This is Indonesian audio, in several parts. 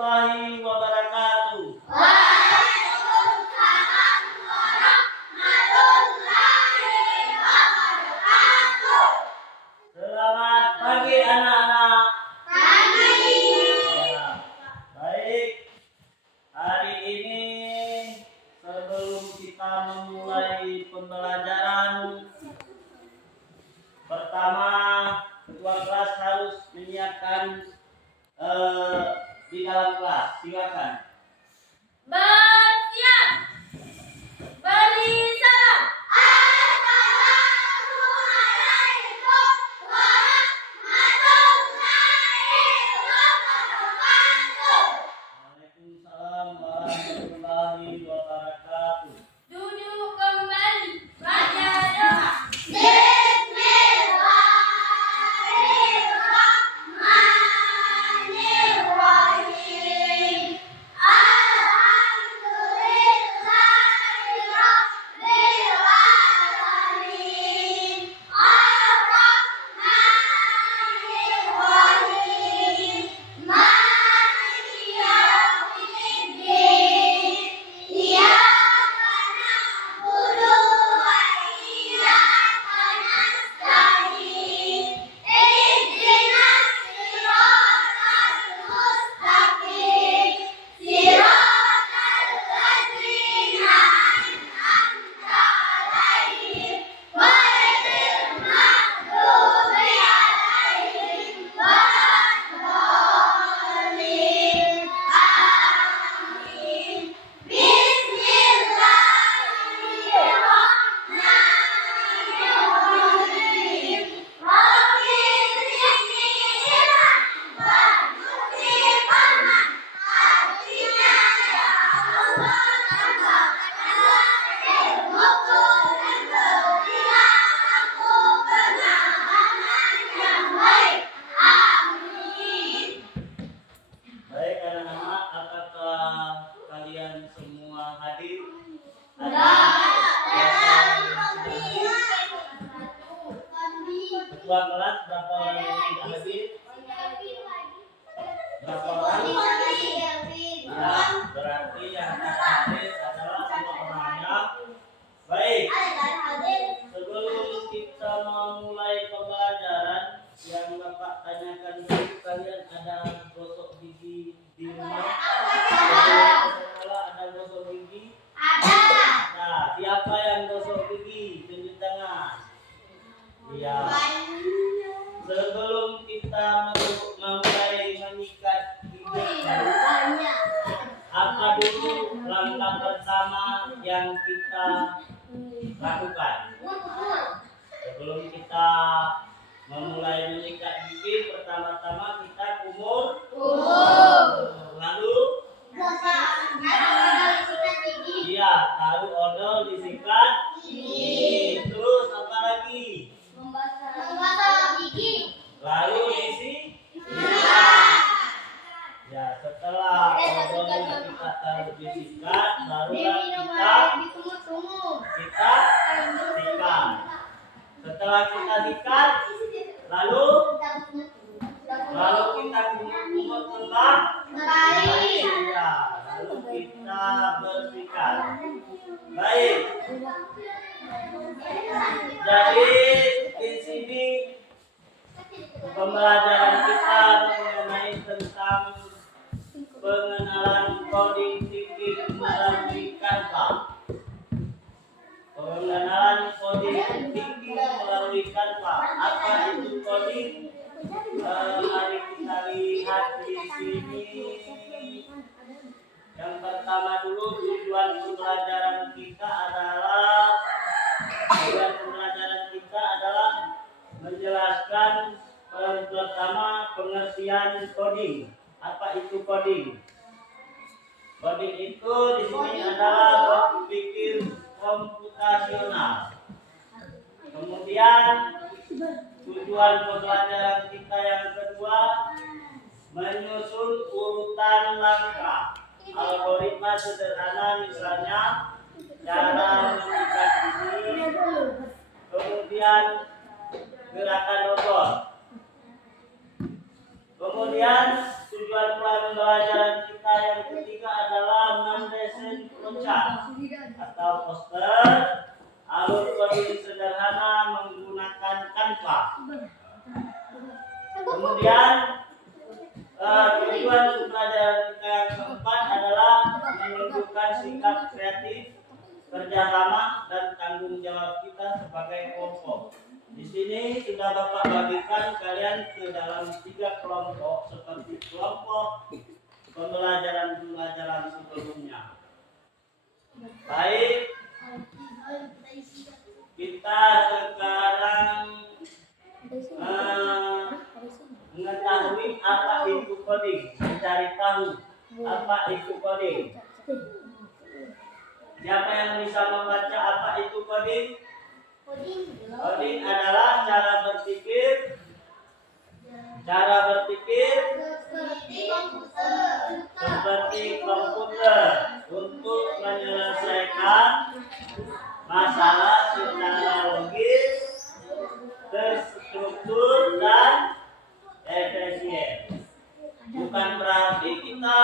Warahmatullahi wabarakatuh. Waalaikumsalam warahmatullahi wabarakatuh. Selamat pagi anak-anak. Pagi. Ya, baik. Hari ini sebelum kita memulai pembelajaran pertama, ketua kelas harus menyiapkan di dalam kelas. Silakan. Bersiap. Beri salam. Assalamualaikum warahmatullahi wabarakatuh. Waalaikumsalam warahmatullahi wabarakatuh. Duduk kembali. Baca doa. Bismillahirrahmanirrahim. Alhamdulillahirabbil alamin. Arrahmanirrahim. Maliki yaumiddin. Iyyaka na'budu wa iyyaka nasta'in. Ihdinas siratal mustaqim. Siratal ladzina an'amta 'alaihim ghairil maghdubi 'alaihim waladdallin. Amin. Bismillahirrahmanirrahim. Rabbi zidni ilman warzuqni fahman. Artinya ya Allah, tambahkanlah ilmuku dan berilah aku pemahaman yang baik. Amin. Baik anak-anak, apakah kalian semua hadir? Ketua kelas berapa orang yang tidak hadir? Berapa orang? Ya, berarti yang tidak hadir adalah 5 orangnya. Baik, sebelum kita memulai pembelajaran, yang Bapak tanyakan dulu, kalian ada gosok gigi di rumah? Sebelum ke sekolah ada gosok gigi? Nah, siapa yang gosok gigi? Tunjuk tangan. Iya. Sebelum kita memulai menyikat gigi, apa dulu langkah pertama yang kita lakukan? Sebelum kita memulai menyikat gigi, pertama-tama kita kumur. Lalu iya, taruh odol, disikat gigi. Terus apa lagi? Lalu disikat. Ya, setelah odolnya kita taruh disikat, barulah kita sikat. Setelah kita sikat, lalu kita kumur kembang. Ya, lalu kita bersihkan. Baik. Jadi di sini pembelajaran kita mengenai tentang pengenalan coding thinking melalui Canva. Pengenalan coding thinking melalui Canva. Apa itu coding? Mari kita lihat di sini. Yang pertama dulu, tujuan pembelajaran kita adalah menjelaskan pertama pengertian coding. Apa itu coding? Coding itu di sini adalah berpikir komputasional. Kemudian tujuan pembelajaran kita yang kedua, menyusun urutan langkah algoritma sederhana, misalnya cara mengikat gigi, kemudian gerakan robot. Kemudian Tujuan pembelajaran kita yang ketiga adalah mendesain flowchart atau poster alur coding sederhana menggunakan Canva. Kemudian tujuan pembelajaran kita yang keempat adalah menunjukkan sikap kreatif, kerjasama dan tanggung jawab kita sebagai kelompok. Di sini sudah Bapak bagikan kalian ke dalam 3 kelompok seperti kelompok pembelajaran sebelumnya. Baik, kita sekarang mengetahui apa itu coding, mencari tahu apa itu coding. Siapa yang bisa membaca apa itu coding? Coding adalah cara berpikir seperti komputer untuk menyelesaikan masalah secara logis, terstruktur dan efisien. Bukan berarti kita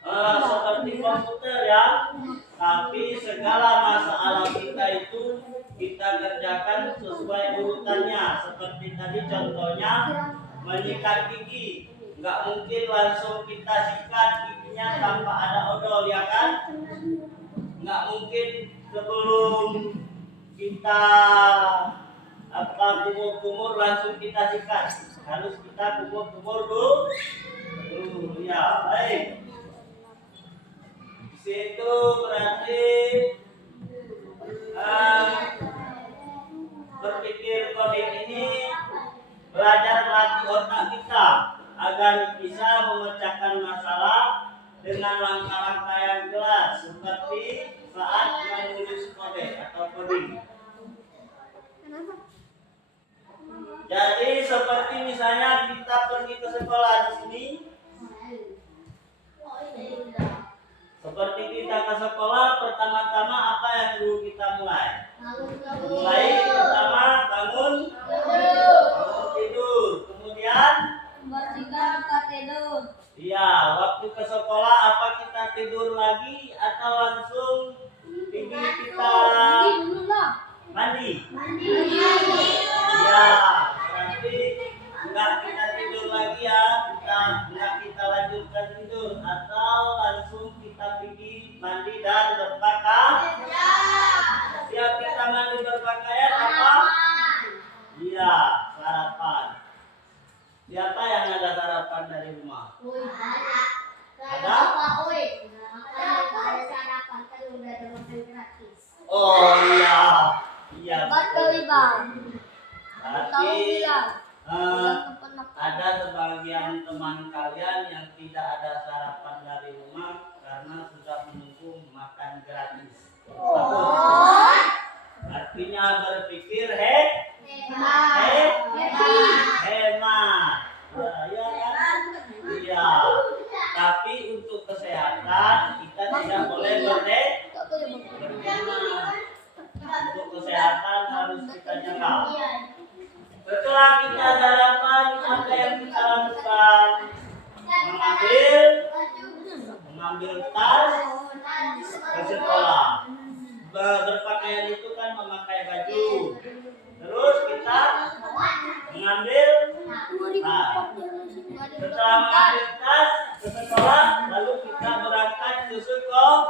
seperti komputer ya, tapi segala masalah kita itu kita kerjakan sesuai urutannya. Seperti tadi contohnya menyikat gigi, nggak mungkin langsung kita sikat giginya tanpa ada odol ya kan? Nggak mungkin sebelum kita kumur langsung kita sikat, harus kita kumur dulu ya. Baik, situ berarti berpikir coding ini belajar melatih otak kita agar bisa memecahkan masalah dengan langkah-langkah yang jelas seperti saat menulis kode atau coding. Jadi seperti misalnya kita pergi ke sekolah di sini. Seperti kita ke sekolah, pertama-tama apa yang dulu kita mulai? Pertama bangun tidur. Kemudian membersihkan katedra. Iya, waktu ke sekolah apa kita tidur lagi atau langsung kita mandi? Iya, berarti enggak kita tidur lagi ya, kita lanjutkan tidur atau langsung kita pergi mandi dan berpakaian. Siap kita mandi berpakaian apa? Iya, sarapan. Siapa yang ada sarapan dari rumah? Ada? Oh iya, iya. Tapi ada sebagian teman kalian yang tidak ada sarapan dari rumah karena sudah menunggu makan gratis. Artinya berpikir hemat. Ya kan? Iya. Tapi untuk kesehatan kita tidak boleh berhemat. Untuk kesehatan harus kita jaga. Setelah kita sarapan, apa yang kita lakukan? Mengambil tas ke sekolah. Berpakaian itu kan memakai baju. Terus kita mengambil tas. Setelah mengambil tas ke sekolah, lalu kita berangkat ke sekolah.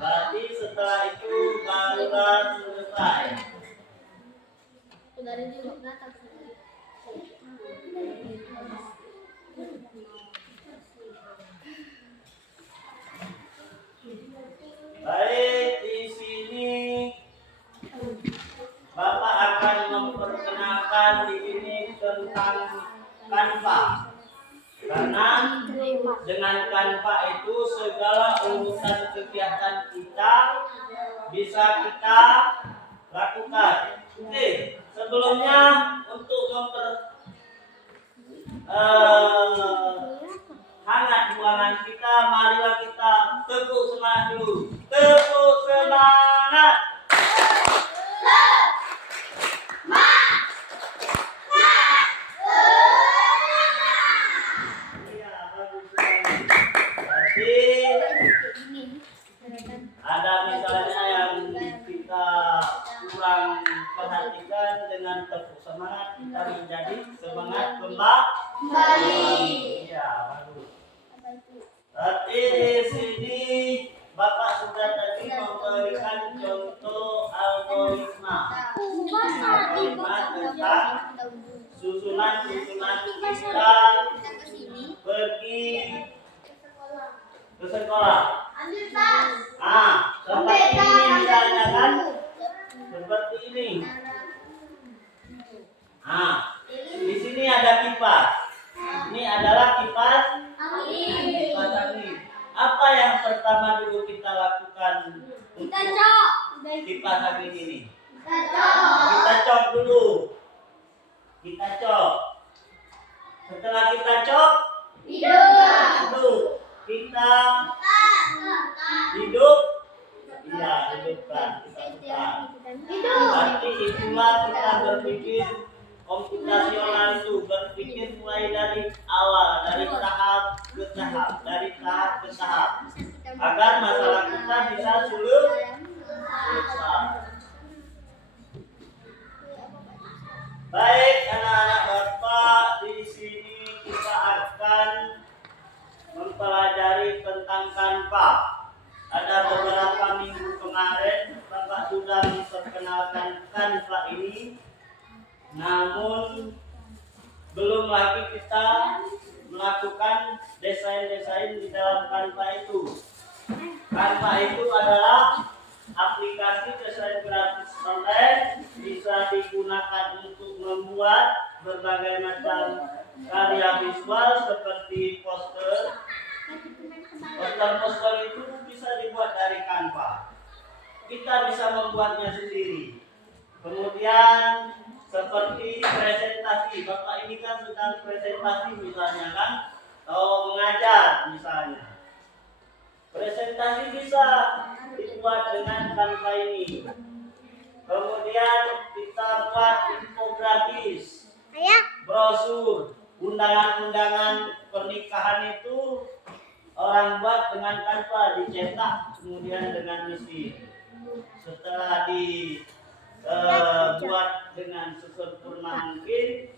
Berarti setelah itu barulah selesai. Baik, di sini Bapak akan memperkenalkan di sini tentang Canva. Karena dengan Canva itu segala urusan kegiatan kita bisa kita lakukan. Oke, sebelumnya untuk hangat buangan kita, marilah kita tepuk semangat dulu. Tepuk semangat. Iya, bagus. Tapi di sini Bapak sudah tadi memberikan contoh algoritma. Algoritma tentang susunan-susunan kita pergi ke sekolah. Ah, seperti ini misalnya kan? Seperti ini. Ah, di sini ada kipas. Ini adalah kipas angin. Apa yang pertama dulu kita lakukan untuk kipas angin ini? Kita cok dulu. Kita cok. Setelah kita cok, hidup. Kita hidup. Iya, hidupkan. Kita putar. Berarti itulah kita berpikir komputasional itu, berpikir mulai dari awal, dari tahap ke tahap, agar masalah kita bisa selesai. Baik anak-anak Bapak, di sini kita akan mempelajari tentang Canva. Ada beberapa minggu kemarin Bapak sudah memperkenalkan Canva ini. Namun belum lagi kita melakukan desain-desain di dalam Canva itu. Canva itu adalah aplikasi desain grafis online, bisa digunakan untuk membuat berbagai macam karya visual seperti poster. Poster itu bisa dibuat dari Canva. Kita bisa membuatnya sendiri. Kemudian seperti presentasi, Bapak ini kan sedang presentasi misalnya kan, atau mengajar misalnya. Presentasi bisa dibuat dengan Canva ini. Kemudian kita buat infografis, brosur, undangan-undangan pernikahan itu orang buat dengan Canva, dicetak kemudian dengan mesin. Setelah buat dengan sesempurna mungkin,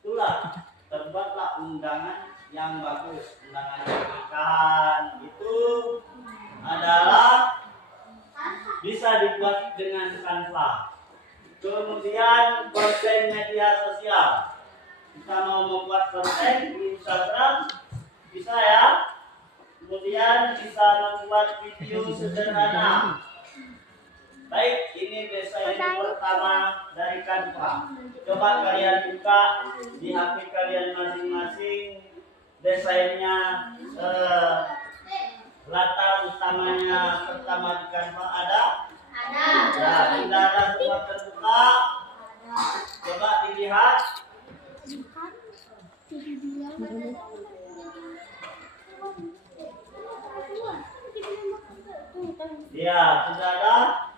itulah terbuatlah undangan yang bagus. Undangan pernikahan itu adalah bisa dibuat dengan Canva. Kemudian konten media sosial, kita mau membuat konten di Instagram bisa ya. Kemudian bisa membuat video sederhana. Baik, ini desain pertama dari Canva. Coba kalian buka di HP kalian masing-masing desainnya, latar utamanya pertama di Canva ada? Ya, sudah ada semua terbuka. Coba dilihat. Ya, sudah ada.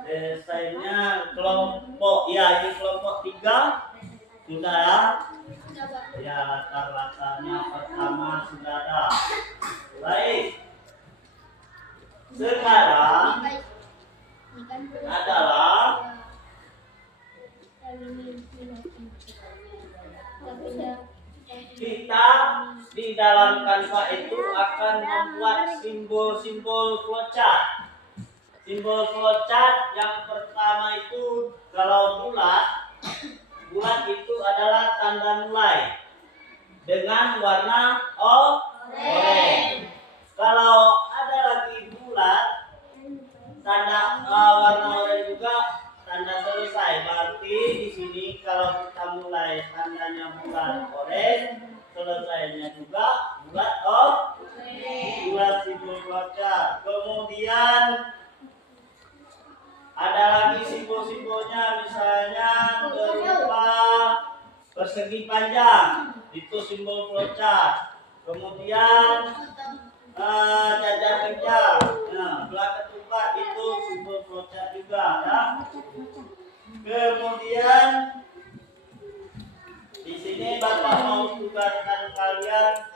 Desainnya kelompok, ya ini kelompok 3 sudah ya. Ya, latar-latarnya pertama sudah ada. Baik. Sekarang adalah kita di dalam Canva itu akan membuat simbol-simbol flowchart. Simbol flowchart yang pertama itu kalau bulat itu adalah tanda mulai dengan warna oranye. Kalau ada lagi bulat tanda warna oranye juga tanda selesai. Berarti di sini kalau kita mulai tandanya bulat oranye, selesainya juga bulat bulat simbol flowchart. Kemudian ada lagi simbol-simbolnya, misalnya berupa persegi panjang, itu simbol flowchart. Kemudian jajar kencang, belah ketupat itu simbol flowchart juga. Ya. Kemudian di sini Bapak mau tugaskan kalian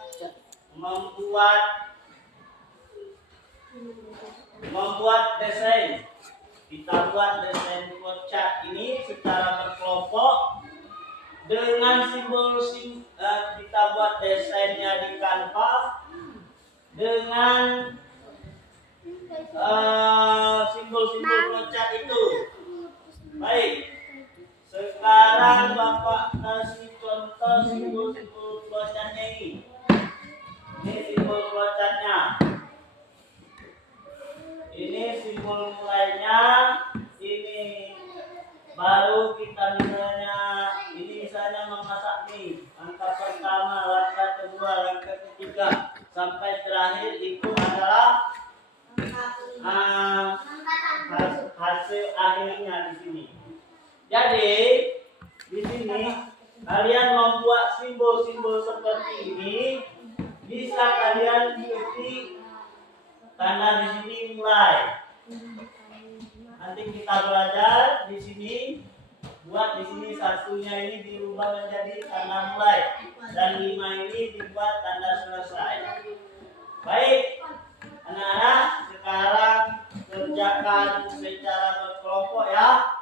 membuat desain. Kita buat desain flowchart ini secara berkelompok dengan kita buat desainnya di Canva dengan simbol-simbol flowchart itu. Baik, sekarang Bapak kasih contoh simbol-simbol flowchartnya ini. Ini simbol flowchartnya. Ini simbol mulainya. Ini baru kita misalnya, ini misalnya memasak nih, langkah pertama, langkah kedua, langkah ketiga, sampai terakhir itu adalah hasil akhirnya di sini. Jadi di sini kalian membuat simbol-simbol seperti ini, bisa kalian ketik tanda di sini mulai. Nanti kita belajar di sini, buat di sini satunya ini dirubah menjadi tanda mulai dan 5 ini dibuat tanda selesai. Baik, anak-anak, sekarang kerjakan secara berkelompok ya.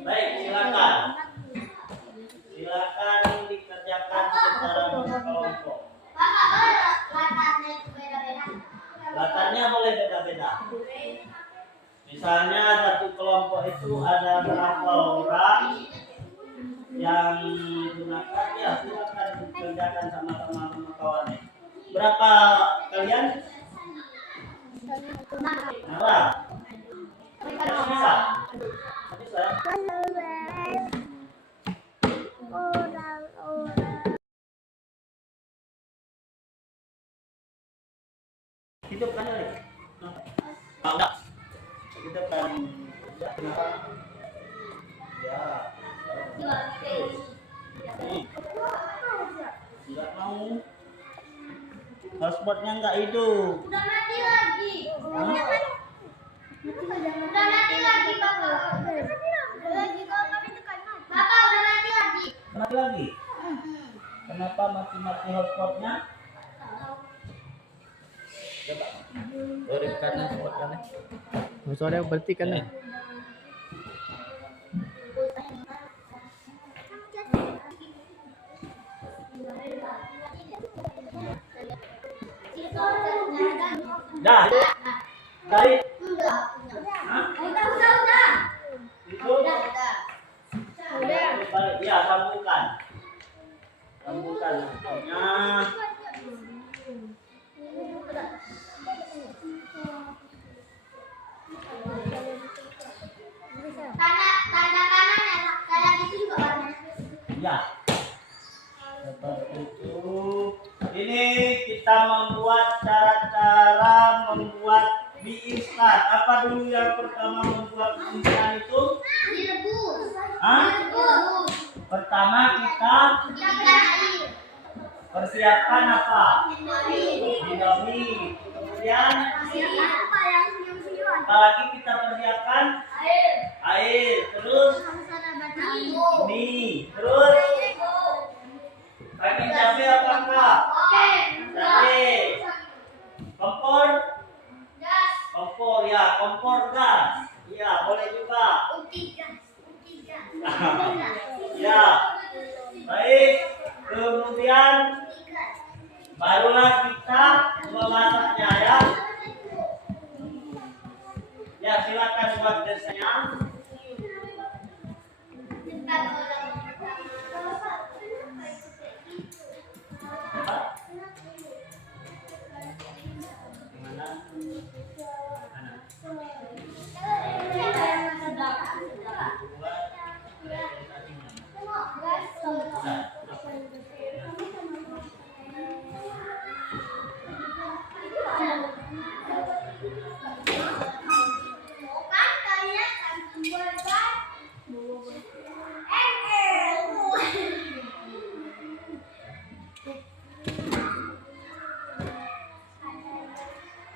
Baik, silakan. Silakan dikerjakan secara berkelompok. Latarnya boleh beda-beda. Misalnya satu kelompok itu ada berapa orang yang gunakan, ya silakan dikerjakan sama teman-teman kawannya. Berapa kalian? Nah, bisa. Bisa. Hidupkan lagi. Enggak. Hidupkan. Ya. Enggak mau. Hotspotnya enggak hidup. Udah mati lagi. Udah mati lagi, Bapak. Bapak udah mati lagi. Mati lagi. Kenapa mati hotspotnya? Coba. Dari kanan hotspotnya. Soalnya berarti kan ya. Dah. Dari Udah. itu balik ya, sambungkan hotspotnya. Tanda kanan ya, kayak gitu juga warnanya. Ya, seperti itu. Ini kita membuat cara-cara membuat mie instan. Apa dulu yang pertama membuat mie instan itu? Direbus. Hah? Pertama kita persiapkan apa? Indomie. Kemudian apalagi kita persiapkan air. Terus mie. Terus pakai cabai apa enggak? Cabai. Kompor ya, kompor gas. Iya, boleh juga. Ya. Baik. Kemudian barulah kita memasaknya ya. Ya, silakan buat desainnya.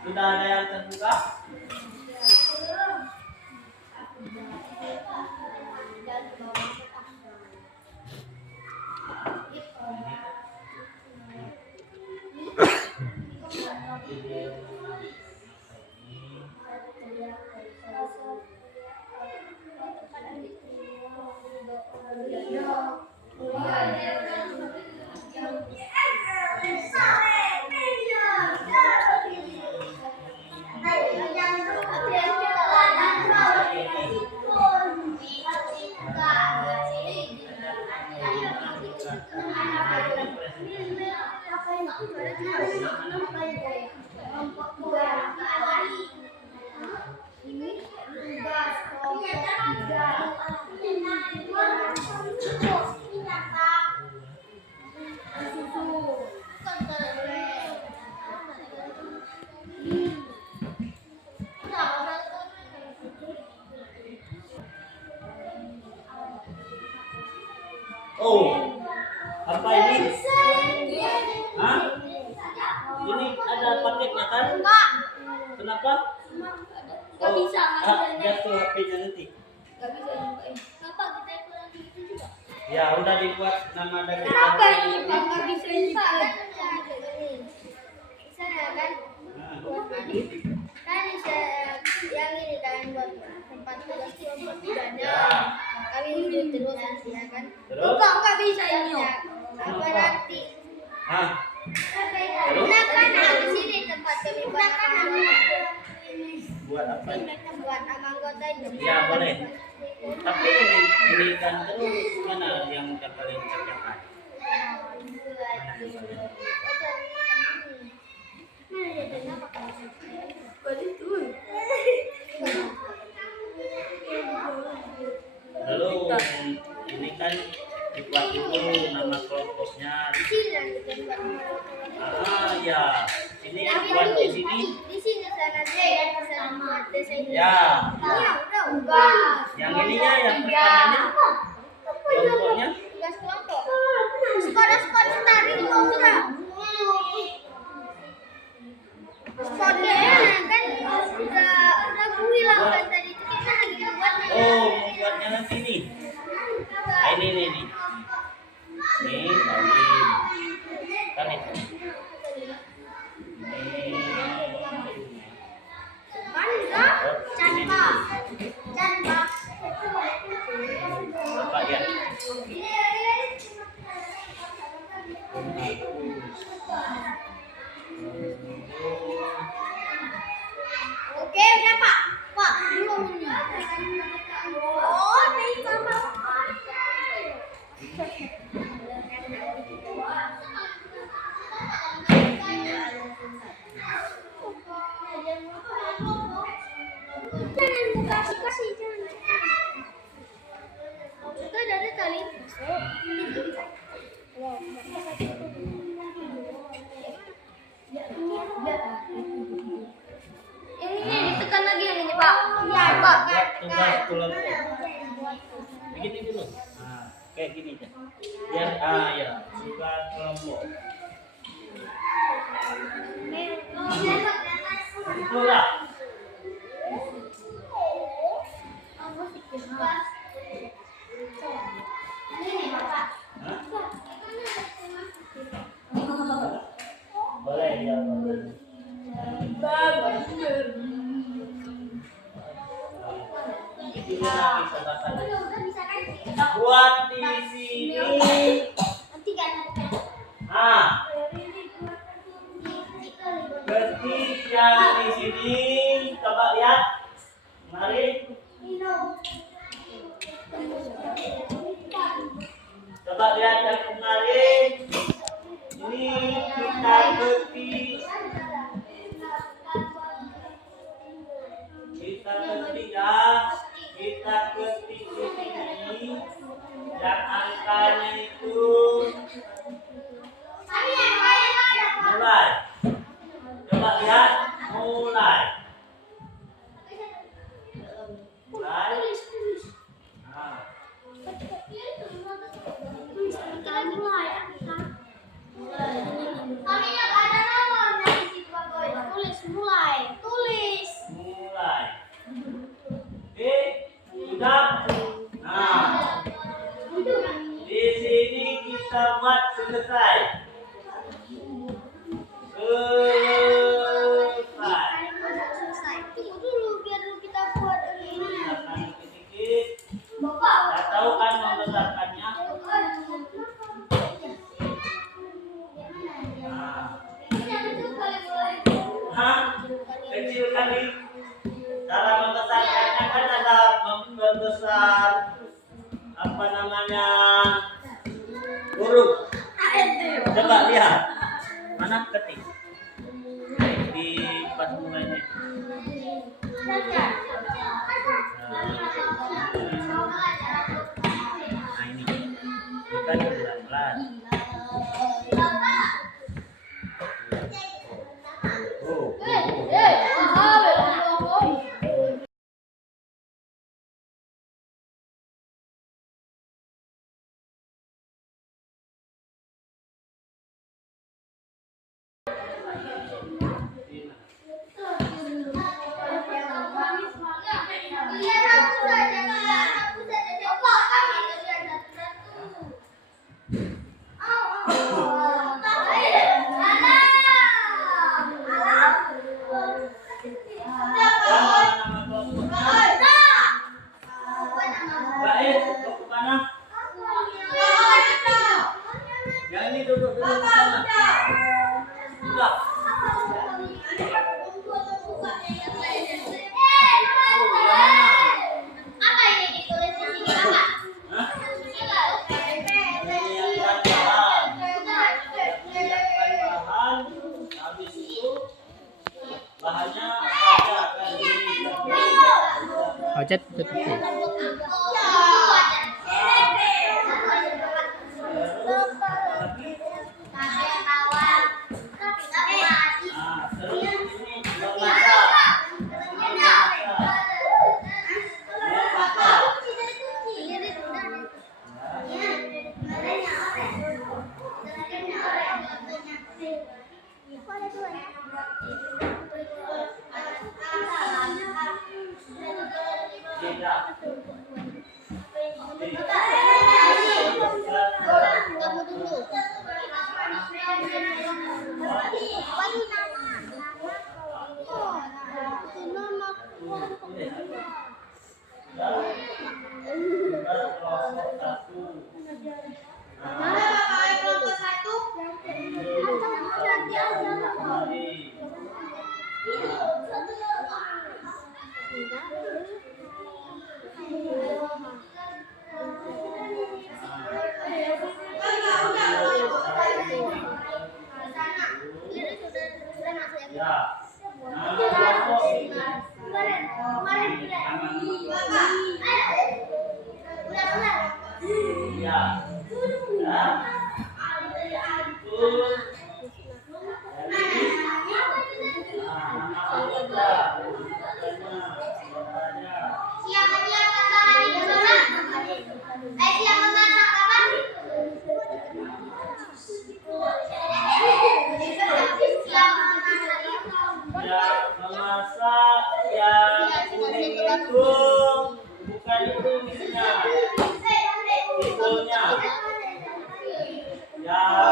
Sudah ada yang terbuka? Oh, apa ini? Hah? Ini ada paketnya kan? Enggak. Kenapa? Nggak bisa, nggak bisa. Jatuh HP-nya nanti. Nggak bisa dibukain. Kenapa kita ikutan gitu juga? Ya udah dibuat nama dari. Kenapa ini Pak nggak bisa dibuka? Bisa ya kan? Nah, Buat mandi. Kan bisa yang ini kan buat tempat tugas kelompok tidak ada. Ya. Kami hidup terus ya kan? Terus? Nggak bisa ini. Apa nanti? Hah? Terus? Kan di sini tempat kami buat Buat apa? buat anggota itu. Ya boleh. Tapi ini kan terus mana yang paling terdekat? Lalu ini kan dibuat dulu nama kelompoknya. Ah ya, ini buat di sini. Di sini sana aja ya, sana buat desain. Ya, Udah. yang ininya yang pertamanya kelompoknya. Tugas kelompok. Skor tadi mau sudah. Skornya kan udah bilang kan tadi itu kita lagi buat. Oh, membuatnya nanti nih. Ah, ini. Nih, salin. Kan itu. Mana? Canpa. Bapak ya. Oke, udah Pak. Pak, belum ini. Oh, ini sama. Jangan buka kasih jangan. Itu dari tali. Yang ini ditekan lagi yang ini Pak. Iya Pak. Buat tugas kelompok. Begini dulu. Nah, kayak gini aja. Biar ya, tugas kelompok. Itulah. Hah? Boleh ya, boleh. Buat di sini. Ketik yang di sini, coba lihat. Mari. Coba lihat yang kemarin. Ini kita ketik. Kita ketik ya. Kita ketik di sini. Dan angkanya itu mulai. Coba lihat, mulai. Mulai. Nah. Tulis. Mulai. Oke, sudah. Nah, di sini kita buat selesai. Selesai. Tunggu dulu biar kita buat ini. Tekan sedikit. Tidak tahu kan membesarkannya? namanya huruf. Coba lihat. Mana ketik? Di pas mulainya. Nah ini. Kita 19. Baik, mau ke mana? Yang ini duduk sana. Enggak. Apa ini ditulis di sini, Kakak? Hah? Menyiapkan bahan. Habis itu bahannya ada kan ini. Ojat betul. Kamu dulu. Ya. Nah, kelompok ini. Ya. Ya. Betul. Yang memasak yang kuning itu bukan itu misinya, itunya yang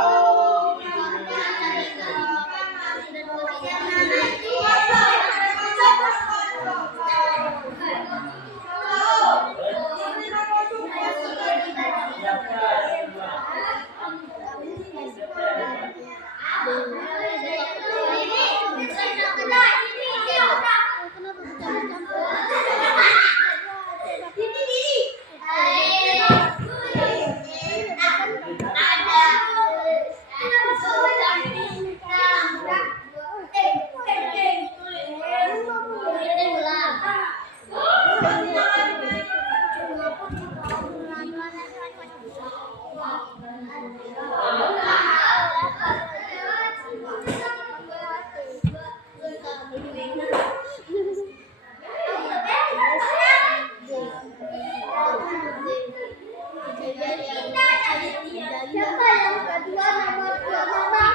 Siapa yang kedua nomor 2 mama?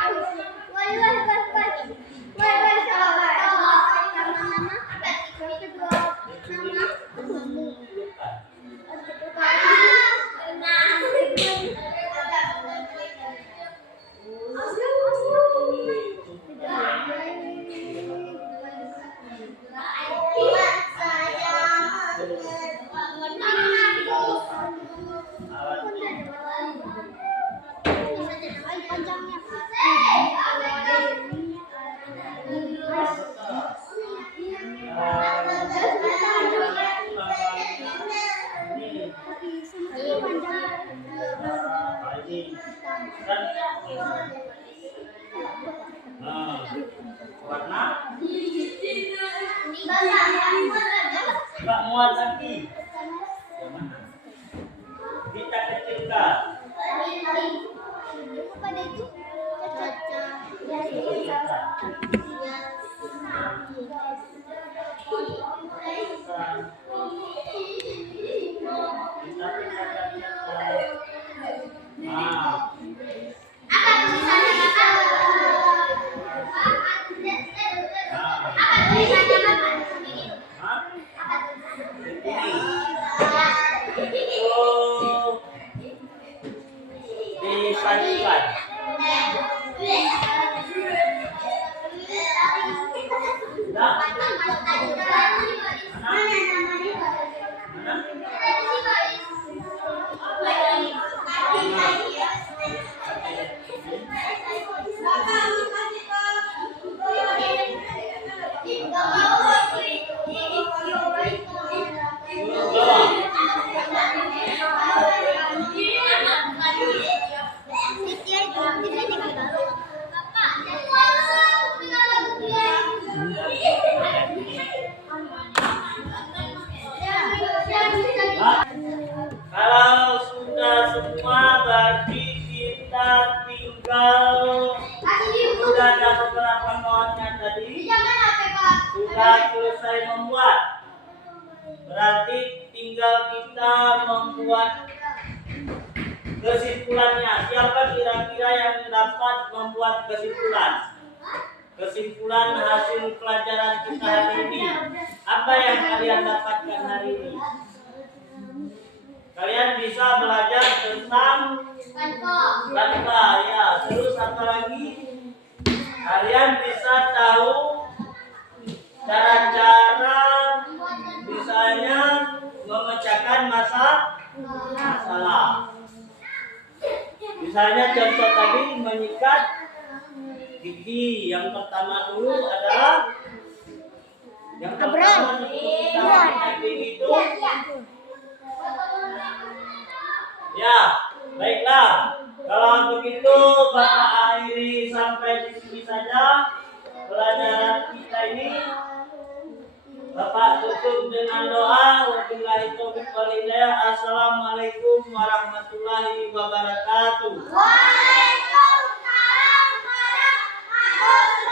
Woi siapa? Nama yang kedua nama kamu. Panjang. ini kan warna nggak muat lagi. Yang mana? Kita kecilkan. Pada itu dipadukan. Kalau sudah semua berarti kita tinggal sudah ada beberapa mohonnya tadi sudah selesai membuat. Berarti tinggal kita membuat kesimpulannya. Siapa kira-kira yang dapat membuat kesimpulan? Kesimpulan hasil pelajaran kita hari ini. Apa yang kalian dapatkan hari ini? Kalian bisa belajar tentang tanpa ya. Terus apa lagi? Kalian bisa tahu cara-cara misalnya memecahkan masalah. Misalnya contoh tadi menyikat gigi. Yang pertama dulu adalah yang pertama kita itu. Ya, baiklah. Kalau begitu Bapak akhiri sampai di sini saja pelajaran kita ini. Bapak tutup dengan doa. Wabillahi taufiq wal hidayah. Assalamualaikum warahmatullahi wabarakatuh. Waalaikumsalam warahmatullahi wabarakatuh.